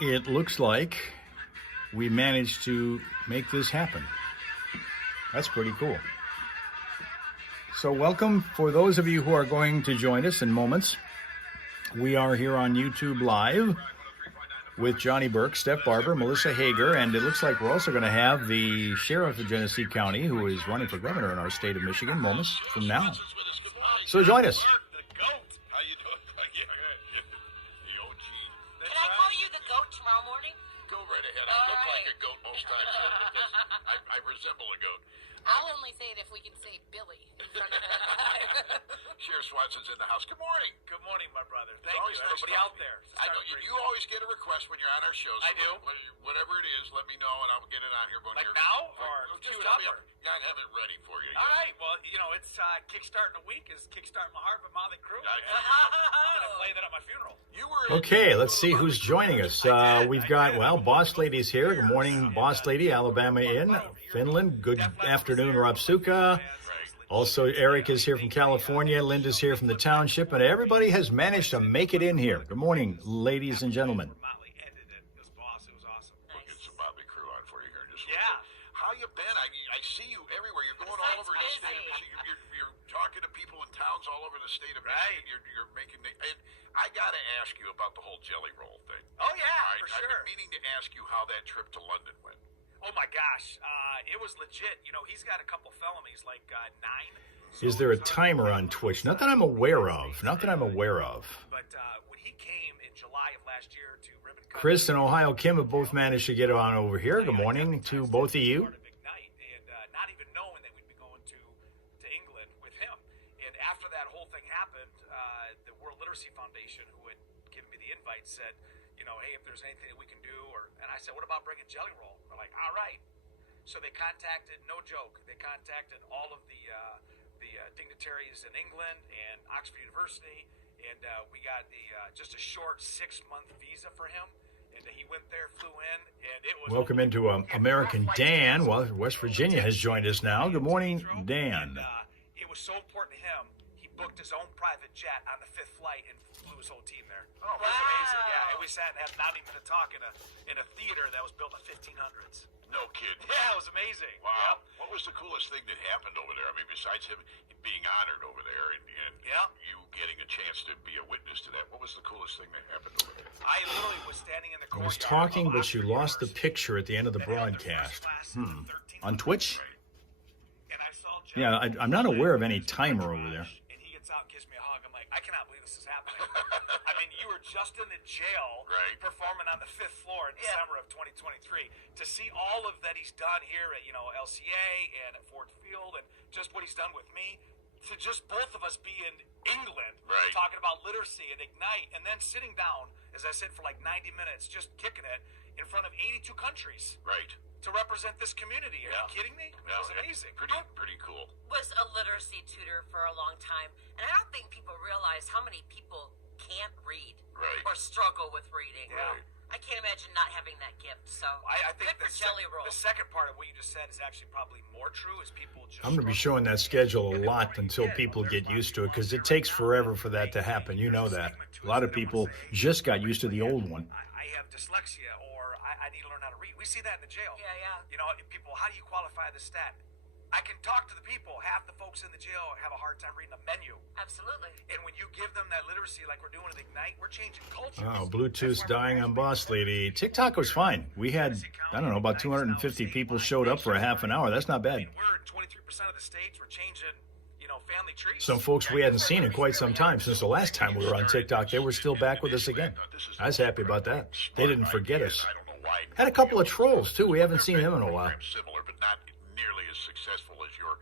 it looks like we managed to make this happen. That's pretty cool. So welcome for those of you who are going to join us in moments. We are here on YouTube Live with Johnny Burke, Steph Barber, Melissa Hager, and it looks like we're also going to have the Sheriff of Genesee County, who is running for governor in our state of Michigan, moments from now. So join us. Tomorrow morning? Go right ahead. I look like a goat most times. I resemble a goat. I'll only say it if we can say Billy in front of him. Sheriff Swanson's in the house. Good morning. Good morning, my brother. Thank Always you, nice everybody talking out there. I know you always get a request when you're on our shows. I do. Whatever it is, let me know and I'll get it on here. Like now, or just queue it tell up, me. or? Yeah, I have it ready for you. All right. Well, it's kickstarting the week is kickstarting my heart with Motley Crue. I I'm gonna play that at my funeral. Okay, let's see who's joining us. We've got, Boss Lady's here. Good morning, Boss Lady, Alabama in Finland. Good afternoon, Rob Suka. Also, Eric is here from California. Linda's here from the township. And everybody has managed to make it in here. Good morning, ladies and gentlemen. Motley ended it. It was awesome. We'll get some Motley Crue on for you here in just a Yeah. little bit. How you been? I see you everywhere. You're going all over the state of Michigan. You're talking to people in towns all over the state of Michigan. You're making and I got to ask you about the whole jelly roll thing. Oh, yeah, for I've sure. been meaning to ask you how that trip to London went. Oh, my gosh. It was legit. He's got a couple felonies, like 9. Is there a timer on Twitch? Not that I'm aware of. But when he came in July of last year to Ribbon Cut, Chris and Ohio Kim have both managed to get on over here. Good morning to both of you. And not even knowing that we'd be going to England with him. And after that whole thing happened, the World Literacy Foundation, who had given me the invite, said, hey, if there's anything that we can do, and I said, what about bringing Jelly Roll? They're like, all right. So they contacted, no joke, all of the dignitaries in England and Oxford University, and we got just a short 6-month visa for him. And he went there, flew in, and it was... Welcome into American Dan. Well, West Virginia has joined us now. Good morning, Dan. It was so important to him, he booked his own private jet on the 5th flight and flew his whole team there. Oh, it was amazing, yeah. And we sat and had not even a talk in a theater that was built in the 1500s. No kidding. Yeah, it was amazing. Wow. Yep. What was the coolest thing that happened over there? I mean, besides him being honored over there and you getting a chance to be a witness to that, what was the coolest thing that happened over there? I literally was standing in the I was courtyard talking, of but you Oxford lost the University. picture at the end of the broadcast. On Twitch? And I saw Yeah, I'm not aware of any timer over there. And he gets out and gives me a hug. I'm like, I cannot believe this is happening. I mean, you were just in the jail performing on the 5th floor in December of 2023. To see all of that he's done here at, LCA and at Ford Field and just what he's done with me, to just both of us be in England talking about literacy and Ignite, and then sitting down, as I said, for like 90 minutes, just kicking it in front of 82 countries. Right. To represent this community. Are you kidding me? It was amazing. Pretty cool. Was a literacy tutor for a long time, and I don't think people realize how many people can't read or struggle with reading. Yeah. I can't imagine not having that gift. So I think good for Jelly Roll. The second part of what you just said is actually probably more true. Is people just I'm going to be showing that schedule a lot until people get used to it, because it takes forever for that to happen. You know that. A lot of people just got used to the old one. I have dyslexia, or I need to learn how to read. We see that in the jail. Yeah. People, how do you qualify the stat? I can talk to the people. Half the folks in the jail have a hard time reading a menu. Absolutely. And when you give them that literacy like we're doing with Ignite, we're changing culture. Oh, Bluetooth's dying on Boss Lady. TikTok was fine. We had, I don't know, about 250 people showed up for a half an hour. That's not bad. We're in 23% of the states. We're changing, family trees. Some folks we hadn't seen in quite some time. Since the last time we were on TikTok, they were still back with us again. I was happy about that. They didn't forget us. I don't know why. Had a couple of trolls, too. We haven't seen him in a while. Similar, but not nearly as successful as your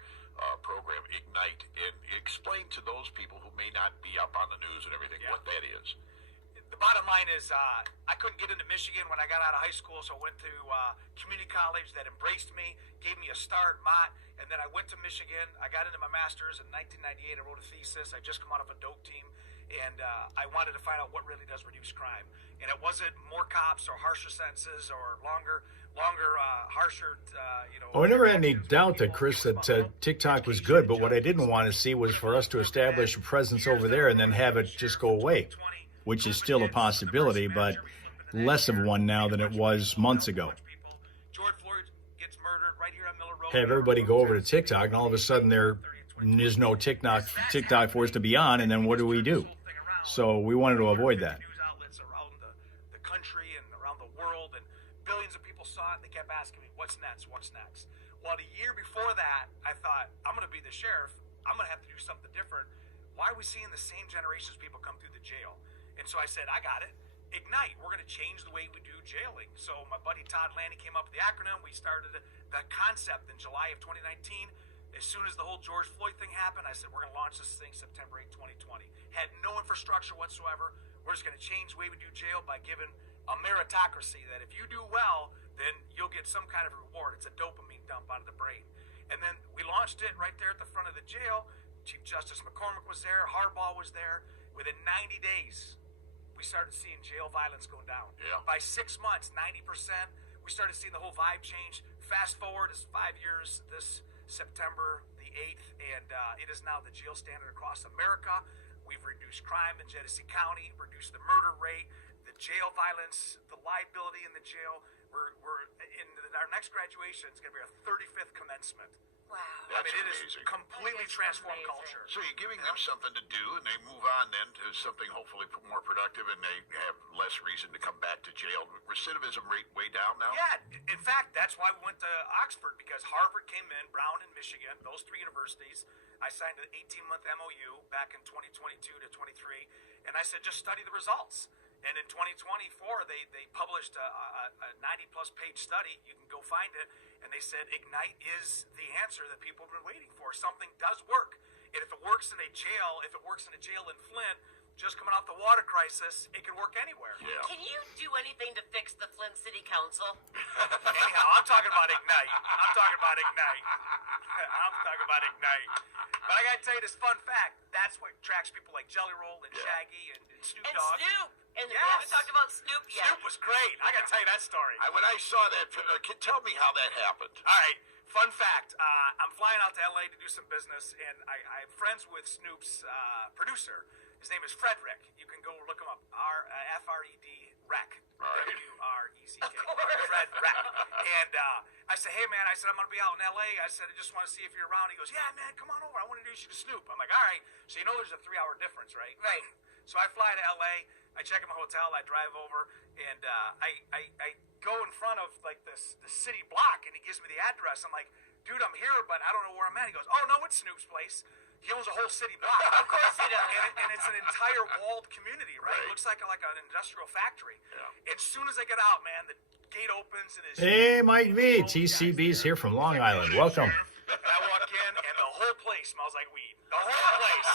program Ignite. And explain to those people who may not be up on the news and everything what that is. The bottom line is I couldn't get into Michigan when I got out of high school, so I went to community college that embraced me, gave me a start, Mott, and then I went to Michigan. I got into my master's in 1998. I wrote a thesis. I just come out of a dope team, and I wanted to find out what really does reduce crime. And it wasn't more cops or harsher sentences or harsher, Oh, I never had any doubt that, Chris, that TikTok was good, but what I didn't want to see was for us to establish a presence over there and then have it just go away, which is still a possibility, but less of one now than it was months ago. George Floyd gets murdered right here on Miller Road. Have everybody go over to TikTok, and all of a sudden there is no TikTok for us to be on, and then what do? So we wanted to avoid that. News outlets around the country and around the world, and billions of people saw it, and they kept asking me, what's next? What's next? Well, a year before that, I thought, I'm going to be the sheriff. I'm going to have to do something different. Why are we seeing the same generations of people come through the jail? And so I said, I got it. Ignite. We're going to change the way we do jailing. So my buddy Todd Lanny came up with the acronym. We started the concept in July of 2019. As soon as the whole George Floyd thing happened, I said, we're going to launch this thing September 8, 2020. Had no infrastructure whatsoever. We're just going to change the way we do jail by giving a meritocracy that if you do well, then you'll get some kind of reward. It's a dopamine dump out of the brain. And then we launched it right there at the front of the jail. Chief Justice McCormick was there. Harbaugh was there. Within 90 days, we started seeing jail violence going down. Yeah. By 6 months, 90%, we started seeing the whole vibe change. Fast forward, it's 5 years this September the 8th, and it is now the jail standard across America. We've reduced crime in Genesee County, reduced the murder rate, the jail violence, the liability in the jail. We're in our next graduation, it's going to be our 35th commencement. Wow. I mean, it amazing. is completely transformed amazing. culture. So you're giving them something to do, and they move on then to something hopefully more productive, and they have less reason to come back to jail. Recidivism rate way down now? Yeah, in fact, that's why we went to Oxford, because Harvard came in, Brown and Michigan, those three universities. I signed an 18-month MOU back in 2022 to 23, and I said, just study the results. And in 2024, they published a 90-plus page study. You can go find it. And they said Ignite is the answer that people have been waiting for. Something does work. And if it works in a jail, in Flint, just coming off the water crisis, it can work anywhere. Yeah. Can you do anything to fix the Flint City Council? Anyhow, I'm talking about Ignite. I'm talking about Ignite. But I got to tell you this fun fact. That's what attracts people like Jelly Roll and Shaggy and Snoop And Dogg. Snoop. And we Yes. haven't talked about Snoop yet. Snoop was great. I got to tell you that story. When I saw that, tell me how that happened. All right, fun fact. I'm flying out to LA to do some business, and I'm friends with Snoop's producer. His name is Frederick. You can go look him up. F-R-E-D, Rec. All right. W-R-E-C-K. Fred Rec. And I said, hey, man, I'm going to be out in LA. I said, I just want to see if you're around. He goes, yeah, man, come on over. I want to introduce you to Snoop. I'm like, all right. So you know there's a 3-hour difference, right? Right. So I fly to LA. I check in my hotel. I drive over, and I go in front of like the city block, and he gives me the address. I'm like, dude, I'm here, but I don't know where I'm at. He goes, oh no, it's Snoop's place. He owns a whole city block. Of course he does. And it's an entire walled community, right? It looks like an industrial factory. Yeah. As soon as I get out, man, the gate opens and Hey, Mike V, TCB's here from Long Island. Welcome. And I walk in, and the whole place smells like weed. The whole place.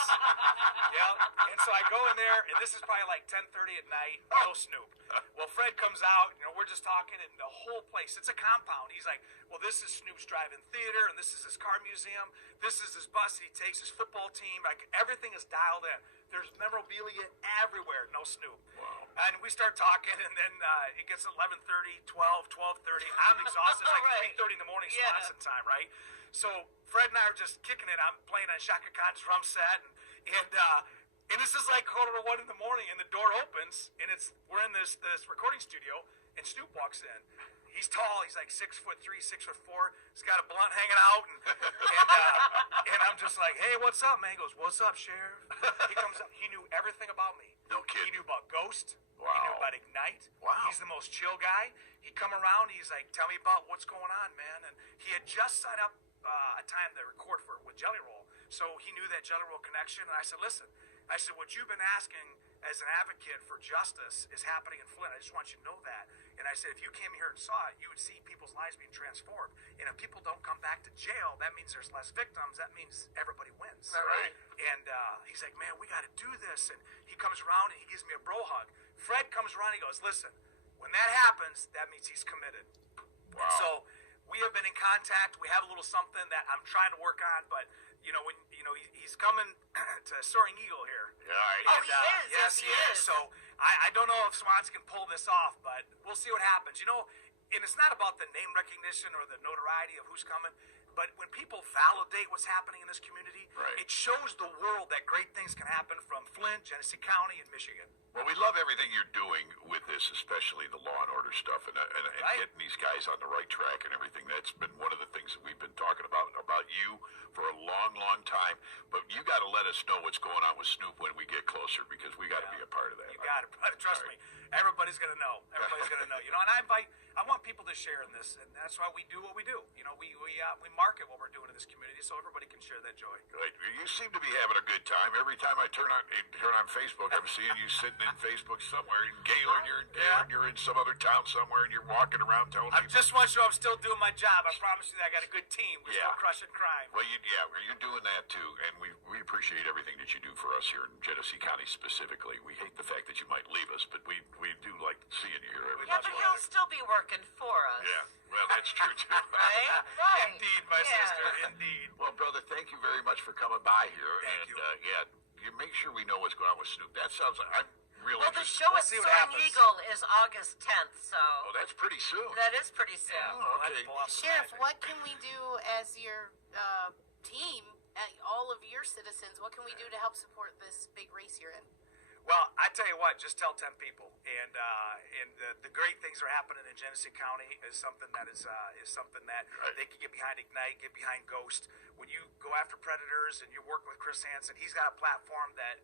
Yeah. And so I go in there, and this is probably like 10:30 at night. No Snoop. Well, Fred comes out. We're just talking, and the whole place, it's a compound. He's like, well, this is Snoop's drive-in theater, and this is his car museum. This is his bus that he takes, his football team. Like, everything is dialed in. There's memorabilia everywhere. No Snoop. Wow. And we start talking, and then it gets 11:30, 12, 12:30. I'm exhausted. It's like Right. 3:30 in the morning, Yeah. Swanson time, right? So Fred and I are just kicking it. I'm playing on Shaka Khan's drum set, and this is like 1:45 in the morning, and the door opens, and we're in this recording studio, and Snoop walks in. He's tall. He's like 6'3", 6'4". He's got a blunt hanging out, and I'm just like, hey, what's up, man? He goes, what's up, Sheriff? He comes up. He knew everything about me. No kidding. He knew about Ghost. Wow. He knew about Ignite. Wow. He's the most chill guy. He come around. He's like, tell me about what's going on, man. And he had just signed up a time to record with Jelly Roll, so he knew that Jelly Roll connection. And I said, listen, what you've been asking as an advocate for justice is happening in Flint. I just want you to know that. And I said, if you came here and saw it, you would see people's lives being transformed. And if people don't come back to jail, that means there's less victims. That means everybody wins. Right. And he's like, man, we got to do this. And he comes around and he gives me a bro hug. Fred comes around and he goes, listen, when that happens, that means he's committed. Wow. And so we have been in contact. We have a little something that I'm trying to work on, but he's coming to Soaring Eagle here. Yeah, Oh, he is. Yes, he is. So I don't know if Swans can pull this off, but we'll see what happens. And it's not about the name recognition or the notoriety of who's coming. But when people validate what's happening in this community, Right. it shows the world that great things can happen from Flint, Genesee County, and Michigan. Well, we love everything you're doing with this, especially the law and order stuff and Right. getting these guys on the right track and everything. That's been one of the things that we've been talking about you for a long, long time. But you got to let us know what's going on with Snoop when we get closer, because we got to be a part of that. You got it, brother. Trust All right. me. Everybody's going to know. Everybody's going to know. You know, and I want people to share in this, and that's why we do what we do. You know, we market what we're doing in this community so everybody can share that joy. Right. You seem to be having a good time. Every time I turn on Facebook, I'm seeing you sitting in Facebook somewhere in Gaylord. You're in some other town somewhere, and you're walking around telling I people. just want you to know I'm still doing my job. I promise you that I got a good team. We're still crushing crime. Well, you're doing that too, and we appreciate everything that you do for us here in Genesee County specifically. We hate the fact that you might leave us, but we do like seeing you here every Yeah, once but in a he'll while. still be working for us. Yeah, well, that's true too. Right? Right. Indeed, my Yeah. sister. Indeed. Well, brother, thank you very much for coming by here. Thank and, you. you make sure we know what's going on with Snoop. That sounds like I'm really Well, the interested. show We'll at see what Soaring happens. Eagle is August 10th, so Oh, that's pretty soon. that is pretty soon. Oh, We'll have to okay. pull off some Sheriff, magic. what can we do as your team, all of your citizens? What can we do to help support this big race you're in? Well, I tell you what, just tell 10 people, and the great things are happening in Genesee County is something that is something that Right. they can get behind. Ignite, get behind Ghost. When you go after predators and you're working with Chris Hansen, he's got a platform that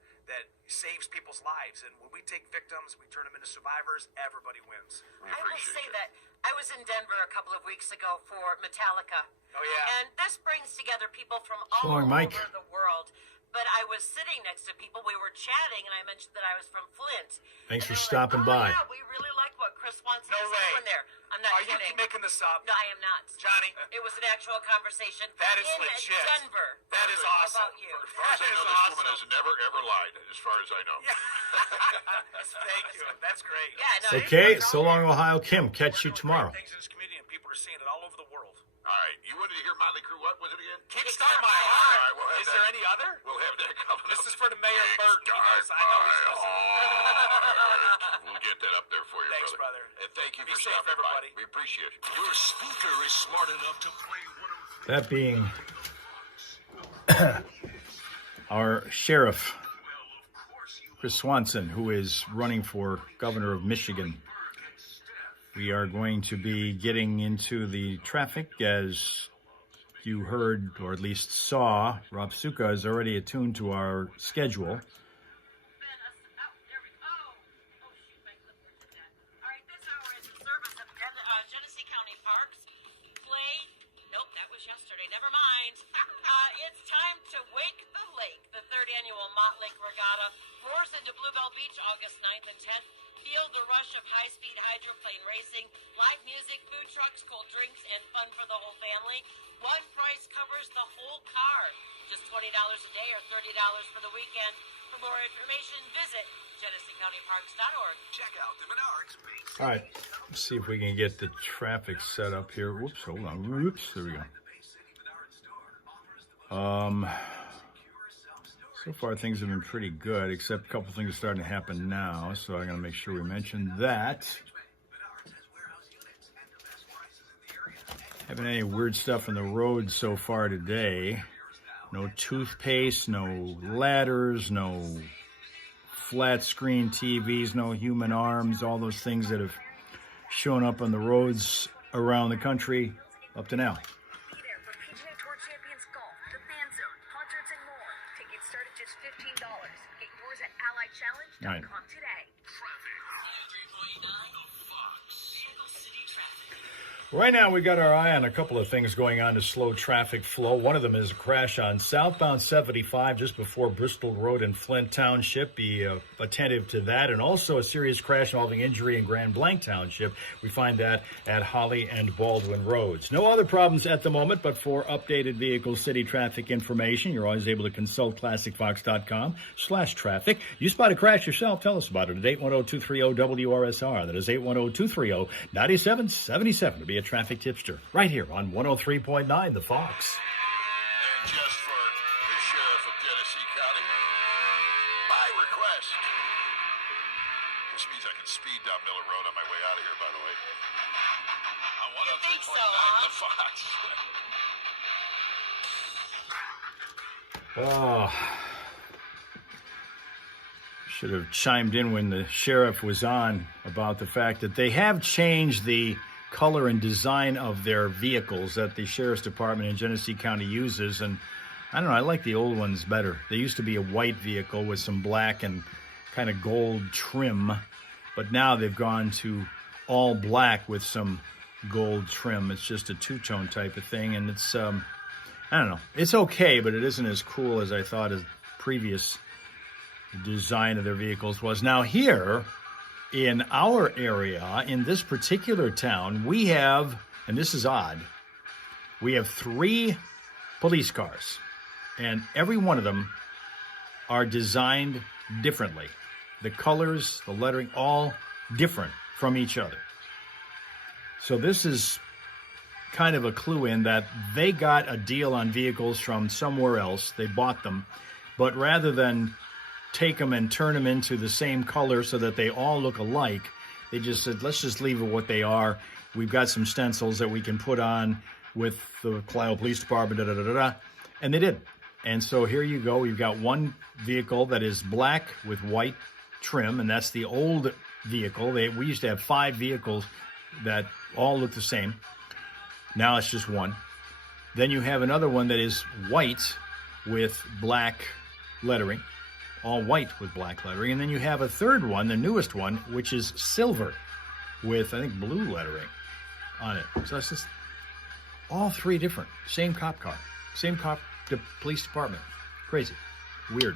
saves people's lives. And when we take victims, we turn them into survivors. Everybody wins. We I will appreciate say you. that I was in Denver a couple of weeks ago for Metallica. Oh yeah. And this brings together people from all long, Mike. over the world. But I was sitting next to people. We were chatting, and I mentioned that I was from Flint. Thanks for And they were stopping like, by. Yeah, we really like what Chris wants No to way. doing there. I'm not Are you kidding. making this up? No, I am not. Johnny, It was an actual conversation That is in legit. Denver. that is awesome. About you. As far as I That know, is this woman has awesome. never, ever lied, as far as I know. Thank you. That's great. Yeah, no, Okay, it's so long, awesome. Ohio. Kim, catch you We're doing tomorrow. great things in this community, and people are seeing it all over the world. All right. You wanted to hear Motley Crue. What was it again? Kickstart my All right, heart. we'll have Is that. there any other? We'll have that coming This up. is for the mayor, Burton. He Kickstart knows- I know he's my listening. heart. We'll get that up there for you, Thanks, brother. brother. And thank you Be for safe, stopping everybody. by. We appreciate it. Your speaker is smart enough to play one of That being our sheriff, Chris Swanson, who is running for governor of Michigan. We are going to be getting into the traffic. As you heard, or at least saw, Rob Suka is already attuned to our schedule. Genesee County Parks. Play. Nope, that was yesterday. Never mind. It's time to wake the lake. The third annual Mott Lake Regatta roars into Bluebell Beach August 9th and 10th. Feel the rush of high-speed hydroplane racing, live music, food trucks, cold drinks, and fun for the whole family. One price covers the whole car. Just $20 a day or $30 for the weekend. For more information, visit GeneseeCountyParks.org. Check out the Menards. All right, let's see if we can get the traffic set up here. Whoops, hold on. Whoops, there we go. So far things have been pretty good, except a couple things are starting to happen now, so I'm going to make sure we mention that. Haven't any weird stuff on the road so far today. No toothpaste, no ladders, no flat screen TVs, no human arms, all those things that have shown up on the roads around the country up to now. Be there for PGA Tour Champions Golf, the Fan Zone, concerts, and more. Tickets start at just $15. Get yours at AllyChallenge.com today. Right now, we got our eye on a couple of things going on to slow traffic flow. One of them is a crash on southbound 75 just before Bristol Road in Flint Township. Be attentive to that. And also a serious crash involving injury in Grand Blanc Township. We find that at Holly and Baldwin Roads. No other problems at the moment, but for updated vehicle city traffic information, you're always able to consult ClassicFox.com/traffic. You spot a crash yourself, tell us about it at 810-230-WRSR. That is 810-230-9777 to be a traffic tipster right here on 103.9 The Fox. And just for the sheriff of Genesee County, by request. This means I can speed down Miller Road on my way out of here, by the way. I want You to think so, 3.9 huh? The Fox. Oh, should have chimed in when the sheriff was on about the fact that they have changed the color and design of their vehicles that the sheriff's department in Genesee County uses. And I don't know, I like the old ones better. They used to be a white vehicle with some black and kind of gold trim, but now they've gone to all black with some gold trim. It's just a two-tone type of thing, and it's I don't know, it's okay, but it isn't as cool as I thought as previous design of their vehicles was. Now here in our area, in this particular town, we have, and this is odd, we have 3 police cars, and every one of them are designed differently. The colors, the lettering, all different from each other. So this is kind of a clue in that they got a deal on vehicles from somewhere else. They bought them, but rather than take them and turn them into the same color so that they all look alike, they just said, let's just leave it what they are. We've got some stencils that we can put on with the Clio Police Department, and they did. And so here you go. You've got one vehicle that is black with white trim, and that's the old vehicle. We used to have 5 vehicles that all look the same. Now it's just one. Then you have another one that is white with black lettering, all white with black lettering. And then you have a third one, the newest one, which is silver with, I think, blue lettering on it. So it's just all 3 different. Same cop car, same police department. Crazy. Weird.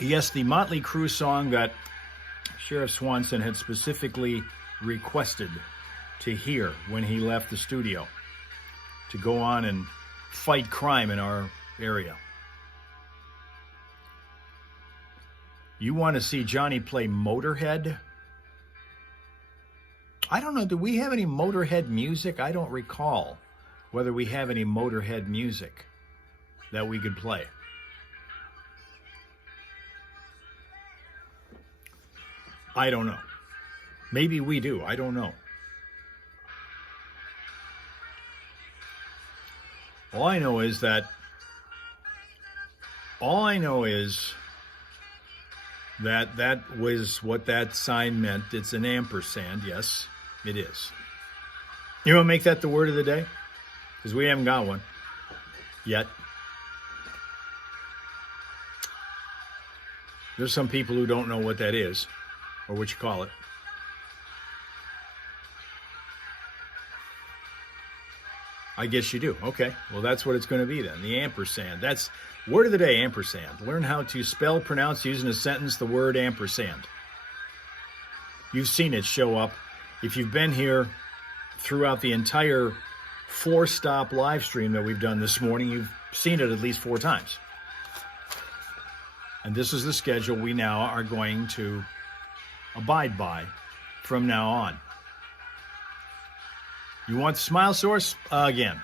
Yes, the Motley Crue song that Sheriff Swanson had specifically requested to hear when he left the studio to go on and fight crime in our area. You want to see Johnny play Motorhead? I don't know. Do we have any Motorhead music? I don't recall whether we have any Motorhead music that we could play. I don't know. Maybe we do. I don't know. All I know is that that was what that sign meant. It's an ampersand. Yes, it is. You want to make that the word of the day? Because we haven't got one yet. There's some people who don't know what that is, or what you call it. I guess you do. Okay. Well, that's what it's going to be then. The ampersand. That's word of the day, ampersand. Learn how to spell, pronounce, use in a sentence the word ampersand. You've seen it show up. If you've been here throughout the entire 4-stop live stream that we've done this morning, you've seen it at least 4 times. And this is the schedule we now are going to abide by from now on. You want the smile source? Again.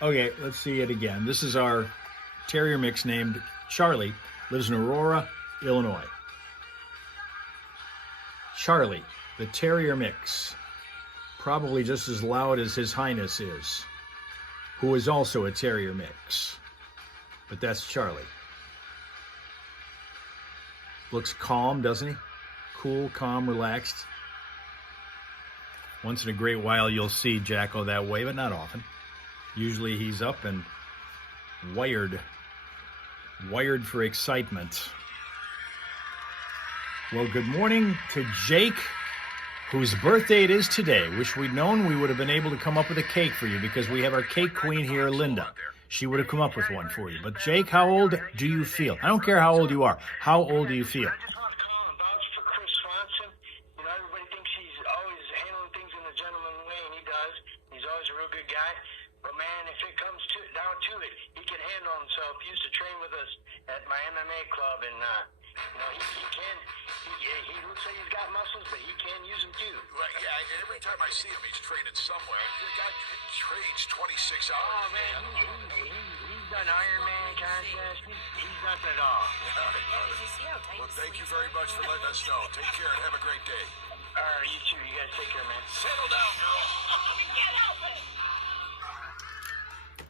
Okay, let's see it again. This is our terrier mix named Charlie. Lives in Aurora, Illinois. Charlie, the terrier mix. Probably just as loud as His Highness is, who is also a terrier mix. But that's Charlie. Looks calm, doesn't he? Cool, calm, relaxed. Once in a great while, you'll see Jacko that way, but not often. Usually he's up and wired for excitement. Well, good morning to Jake, whose birthday it is today. Wish we'd known, we would have been able to come up with a cake for you because we have our cake queen here, Linda. She would have come up with one for you. But Jake, how old do you feel? I don't care how old you are. How old do you feel? He looks like he's got muscles, but he can use them too. Right, yeah, every time I see him, he's training somewhere. The guy trains 26 hours. Oh, man, He's done Ironman contest. He's nothing at all. Well, thank you very much for letting us know. Take care and have a great day. All right, you too. You guys take care, man. Settle down, girl.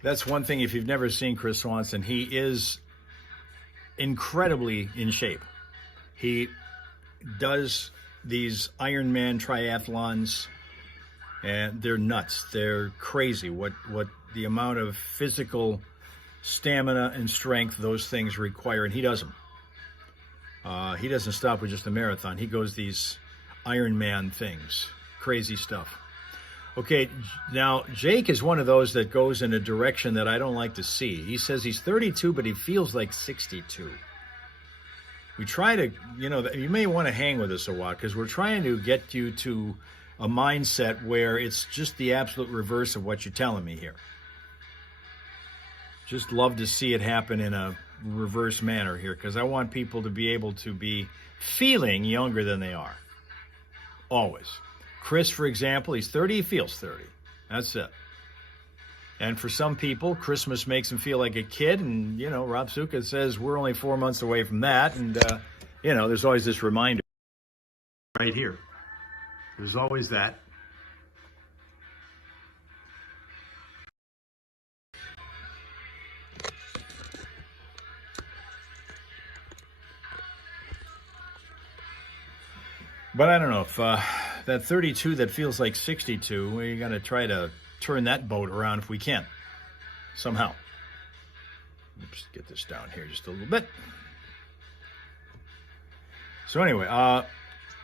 That's one thing. If you've never seen Chris Swanson, he is incredibly in shape. He does these Ironman triathlons, and they're nuts. They're crazy. What the amount of physical stamina and strength those things require, and he does them. He doesn't stop with just a marathon. He goes these Ironman things, crazy stuff. Okay, now Jake is one of those that goes in a direction that I don't like to see. He says he's 32, but he feels like 62. We try to, you may want to hang with us a while because we're trying to get you to a mindset where it's just the absolute reverse of what you're telling me here. Just love to see it happen in a reverse manner here because I want people to be able to be feeling younger than they are. Always. Chris, for example, he's 30, he feels 30. That's it. And for some people, Christmas makes them feel like a kid. And, Rob Suka says we're only 4 months away from that. And, there's always this reminder right here. There's always that. But I don't know if that 32 that feels like 62, we got to try to turn that boat around if we can, somehow. Let's get this down here just a little bit. So anyway,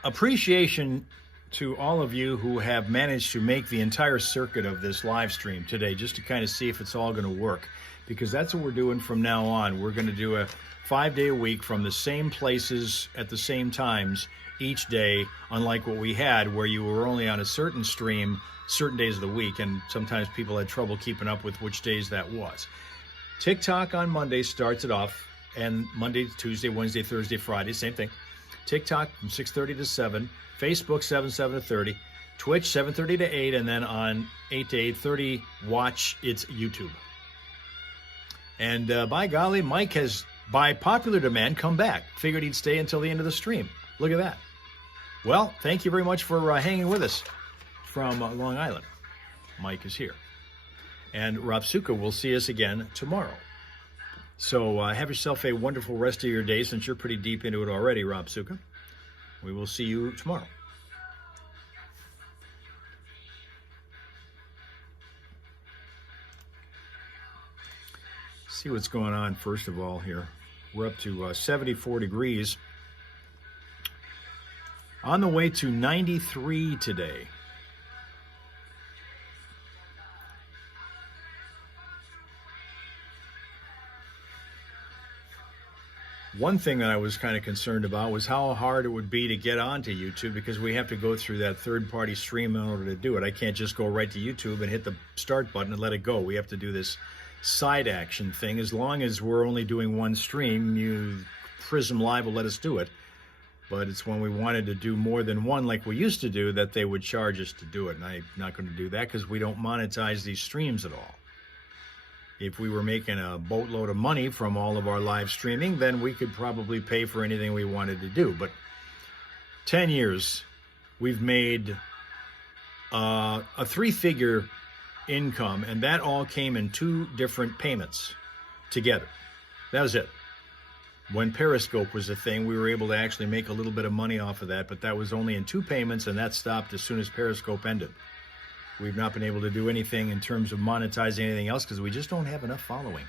appreciation to all of you who have managed to make the entire circuit of this live stream today, just to kind of see if it's all going to work, because that's what we're doing from now on. We're going to do a 5-day a week from the same places at the same times each day, unlike what we had where you were only on a certain stream certain days of the week, and sometimes people had trouble keeping up with which days that was. TikTok on Monday starts it off, and Monday, Tuesday, Wednesday, Thursday, Friday, same thing. TikTok from 6:30 to 7, Facebook 7 to 30, Twitch 7:30 to 8, and then on 8 to 8:30, watch it's YouTube. And by golly, Mike has, by popular demand, come back. Figured he'd stay until the end of the stream. Look at that. Well, thank you very much for hanging with us from Long Island. Mike is here. And Rob Suka will see us again tomorrow. So have yourself a wonderful rest of your day, since you're pretty deep into it already, Rob Suka. We will see you tomorrow. See what's going on first of all here. We're up to 74 degrees. On the way to 93 today. One thing that I was kind of concerned about was how hard it would be to get onto YouTube, because we have to go through that third-party stream in order to do it. I can't just go right to YouTube and hit the start button and let it go. We have to do this side action thing. As long as we're only doing one stream, Prism Live will let us do it. But it's when we wanted to do more than one like we used to do that they would charge us to do it. And I'm not going to do that because we don't monetize these streams at all. If we were making a boatload of money from all of our live streaming, then we could probably pay for anything we wanted to do. But 10 years, we've made a 3-figure income, and that all came in 2 different payments together. That was it. When Periscope was a thing, we were able to actually make a little bit of money off of that, but that was only in 2 payments, and that stopped as soon as Periscope ended. We've not been able to do anything in terms of monetizing anything else because we just don't have enough following.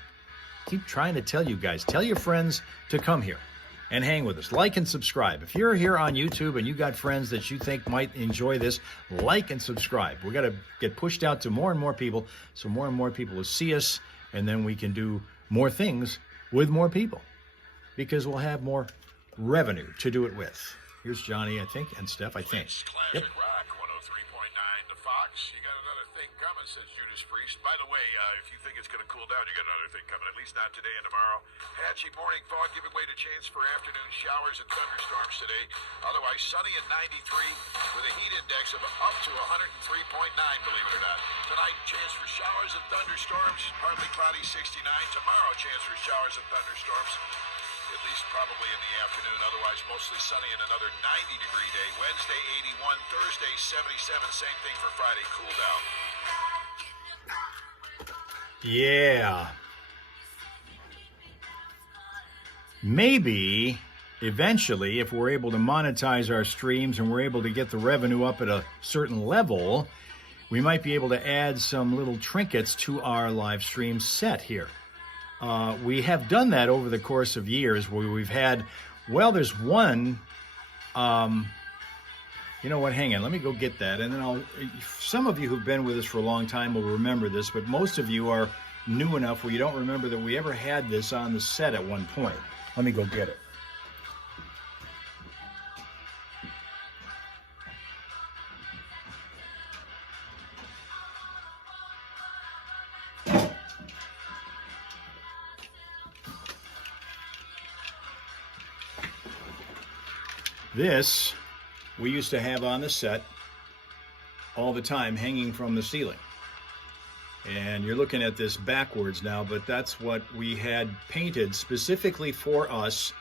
Keep trying to tell you guys. Tell your friends to come here and hang with us. Like and subscribe. If you're here on YouTube and you got friends that you think might enjoy this, like and subscribe. We got to get pushed out to more and more people so more and more people will see us, and then we can do more things with more people, because we'll have more revenue to do it with. Here's Johnny, I think, and Steph, I think. Classic Yep. Rock 103.9 to Fox. You got another thing coming. says Judas Priest. By the way, if you think it's going to cool down, you got another thing coming. At least not today and tomorrow. Patchy morning fog giving way to chance for afternoon showers and thunderstorms today. Otherwise, sunny and 93 with a heat index of up to 103.9, believe it or not. Tonight, chance for showers and thunderstorms. Partly cloudy, 69. Tomorrow, chance for showers and thunderstorms. At least probably in the afternoon. Otherwise, mostly sunny and another 90-degree day. Wednesday, 81. Thursday, 77. Same thing for Friday. Cool down. Yeah. Maybe eventually, if we're able to monetize our streams and we're able to get the revenue up at a certain level, we might be able to add some little trinkets to our live stream set here. We have done that over the course of years where we've had, well, there's one, you know what, hang on, let me go get that. And then some of you who've been with us for a long time will remember this, but most of you are new enough where you don't remember that we ever had this on the set at one point. Let me go get it. This we used to have on the set all the time, hanging from the ceiling. And you're looking at this backwards now, but that's what we had painted specifically for us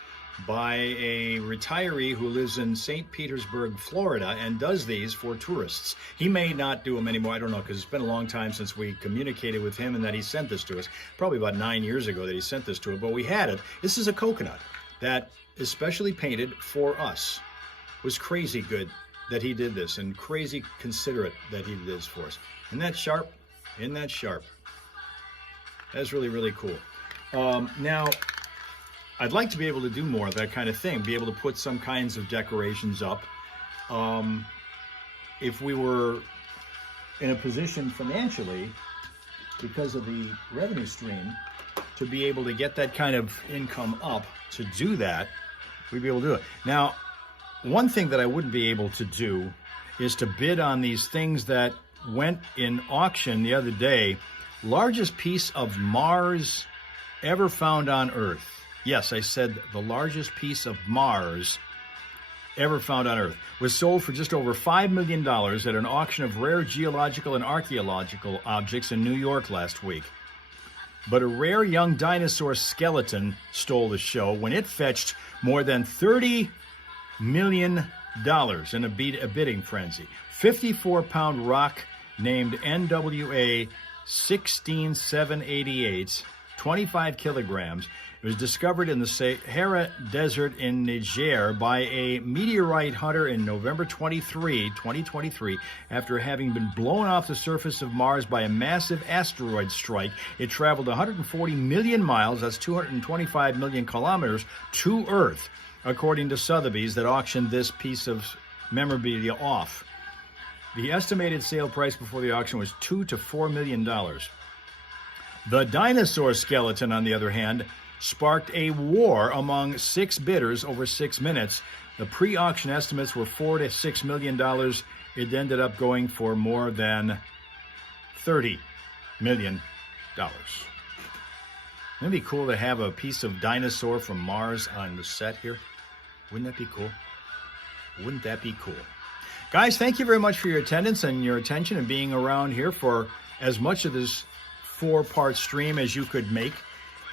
by a retiree who lives in St. Petersburg, Florida, and does these for tourists. He may not do them anymore, I don't know, because it's been a long time since we communicated with him and that he sent this to us. Probably about 9 years ago that he sent this to us, but we had it. This is a coconut that is specially painted for us. It was crazy good that he did this, and crazy considerate that he did this for us. Isn't that sharp? Isn't that sharp? That's really, really cool. Now, I'd like to be able to do more of that kind of thing, be able to put some kinds of decorations up. If we were in a position financially, because of the revenue stream, to be able to get that kind of income up, to do that, we'd be able to do it. Now, one thing that I wouldn't be able to do is to bid on these things that went in auction the other day. Largest piece of Mars ever found on Earth. Yes, I said the largest piece of Mars ever found on Earth was sold for just over $5 million at an auction of rare geological and archaeological objects in New York last week. But a rare young dinosaur skeleton stole the show when it fetched more than $30 million in a bidding frenzy. 54-pound rock named NWA 16788, 25 kilograms. It was discovered in the Sahara Desert in Niger by a meteorite hunter in November 2023, after having been blown off the surface of Mars by a massive asteroid strike. It traveled 140 million miles, that's 225 million kilometers, to Earth, according to Sotheby's, that auctioned this piece of memorabilia off. The estimated sale price before the auction was $2 to $4 million. The dinosaur skeleton, on the other hand, sparked a war among 6 bidders over 6 minutes. The pre-auction estimates were $4 to $6 million. It ended up going for more than $30 million. Wouldn't it be cool to have a piece of dinosaur from Mars on the set here? Wouldn't that be cool? Wouldn't that be cool? Guys, thank you very much for your attendance and your attention and being around here for as much of this 4-part stream as you could make.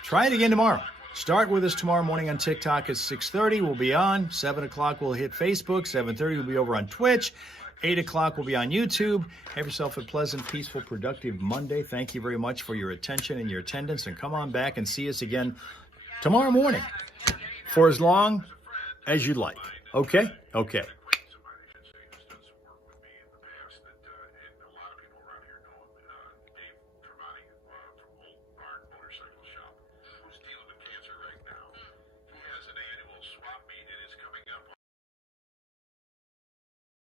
Try it again tomorrow. Start with us tomorrow morning on TikTok at 6:30. We'll be on. 7 o'clock we'll hit Facebook. 7:30 we'll be over on Twitch. 8 o'clock we'll be on YouTube. Have yourself a pleasant, peaceful, productive Monday. Thank you very much for your attention and your attendance. And come on back and see us again tomorrow morning for as long as you'd like. Okay? Okay.